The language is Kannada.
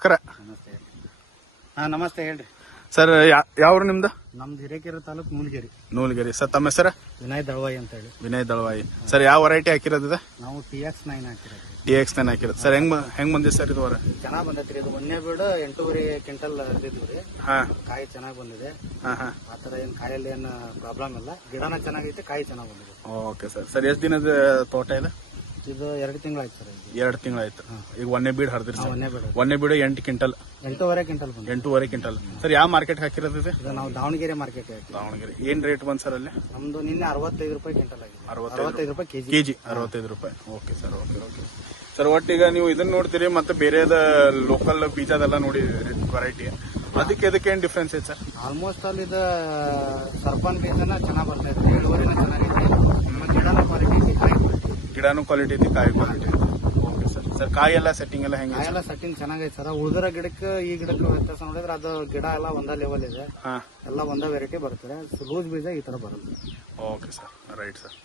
ನಮಸ್ಕಾರ. ನಮಸ್ತೆ. ನಮಸ್ತೆ ಹೇಳ್ರಿ ಸರ್. ಯಾವ್ರು ನಿಮ್ದು? ನಮ್ದು ಹಿರೇಕೆರೆ ತಾಲೂಕು ನೂಲ್ಗಿರಿ. ಸರ್ ತಮ್ಮ ಹೆಸರ? ವಿನಯ್ ದಳವಾಯಿ ಅಂತ ಹೇಳಿ. ವಿನಯ್ ದಳವಾಯಿ. ಸರ್ ಯಾವ ವೆರೈಟಿ ಹಾಕಿರೋದಿದೆ? ನಾವು TX9 ಹಾಕಿರೋದು. TX9 ಹಾಕಿರೋದು. ಸರ್ ಹೆಂಗ್ ಬಂದಿದೆ ಸರ್ ಇದು? ಚೆನ್ನಾಗ್ ಬಂದೈತ್ರಿ. ಇದು ಒಂದೇ ಬೀಡು 8.5 ಕ್ವಿಂಟಲ್ ಹರಿದಿದ್ವಿ ರೀ. ಕಾಯಿ ಚೆನ್ನಾಗ್ ಬಂದಿದೆ. ಆತರ ಏನ್ ಕಾಯಲ್ಲಿ ಏನ್ ಪ್ರಾಬ್ಲಮ್ ಇಲ್ಲ. ಗಿಡನ ಚೆನ್ನಾಗೈತೆ, ಕಾಯಿ ಚೆನ್ನಾಗ್ ಬಂದಿದೆ. Okay sir. ಸರ್ ಎಷ್ಟು ದಿನದ ತೋಟ ಇದೆ? ಇದು 2 ತಿಂಗಳಾಯ್ತು ಸರ್. 2 ತಿಂಗಳಾಯ್ತು. ಈಗ ಒಂದೇ ಬೀಡ್ ಹರಿದ್ರಿ ಸರ್? ಒಂದೇ ಬೀಡು 8 ಕ್ವಿಂಟಲ್. 8.5 ಕ್ವಿಂಟಲ್ ಬಂದಿದೆ. 8.5 ಕ್ವಿಂಟಲ್. ಸರ್ ಯಾವ ಮಾರ್ಕೆಟ್ ಹಾಕಿರೋದಿದೆ? ಇದು ನಾವು ದಾವಣಗೆರೆ ಮಾರ್ಕೆಟ್. ದಾವಣಗೆರೆ. ಏನ್ ರೇಟ್ ಬಂದ್ ಸರ್ ಅಲ್ಲಿ? ನಮ್ದು ನಿನ್ನೆ 65 ರೂಪಾಯಿ ಕ್ವಿಂಟಲ್ ಆಗಿದೆ. 65 ರೂಪಾಯಿ ಕೆಜಿ. 65 ರೂಪಾಯಿ. Okay sir. ಓಕೆ. ಸರ್ ಒಟ್ಟೀಗ ನೀವು ಇದನ್ನ ನೋಡ್ತೀರಿ, ಮತ್ತೆ ಬೇರೆದ ಲೋಕಲ್ ಬೀಜದೆಲ್ಲ ನೋಡಿದ್ರಿ ವೆರೈಟಿ. ಅದಕ್ಕೆ ಏನ್ ಡಿಫ್ರೆನ್ಸ್ ಐತೆ ಸರ್? ಆಲ್ಮೋಸ್ಟ್ ಅಲ್ಲಿ ಇದು ಸರ್ಪನ್ ಬೀಜನ ಚೆನ್ನಾಗ್ ಬರ್ತಾ ಇತ್ತು, ಇಳುವರಿನ ಚೆನ್ನಾಗೈತೆ. ಗಿಡನ ಕ್ವಾಲಿಟಿ ಐತಿ, ಕಾಯಿ ಗಿಡನೂ ಕ್ವಾಲಿಟಿ ಐತಿ, ಕಾಯಿ ಕ್ವಾಲಿಟಿ ಐತಿ. Okay sir. ಸರ್ ಕಾಯಿ ಎಲ್ಲ ಸೆಟ್ಟಿಂಗ್ ಎಲ್ಲ ಹೆಂಗೆ? ಕಾಯಿ ಎಲ್ಲ ಸೆಟ್ಟಿಂಗ್ ಚೆನ್ನಾಗೈತೆ ಸರ್. ಉಳಿದಿರೋ ಗಿಡಕ್ಕೆ ಈ ಗಿಡಕ್ಕೆ ವ್ಯತ್ಯಾಸ ನೋಡಿದ್ರೆ ಅದು ಗಿಡ ಎಲ್ಲ ಒಂದೇ ಲೆವೆಲ್ ಇದೆ. ಎಲ್ಲ ಒಂದೇ ವೆರೈಟಿ ಬರ್ತದೆ. ಲೂಸ್ ಬೀಜ ಈ ತರ ಬರುತ್ತೆ. Okay sir. Right sir.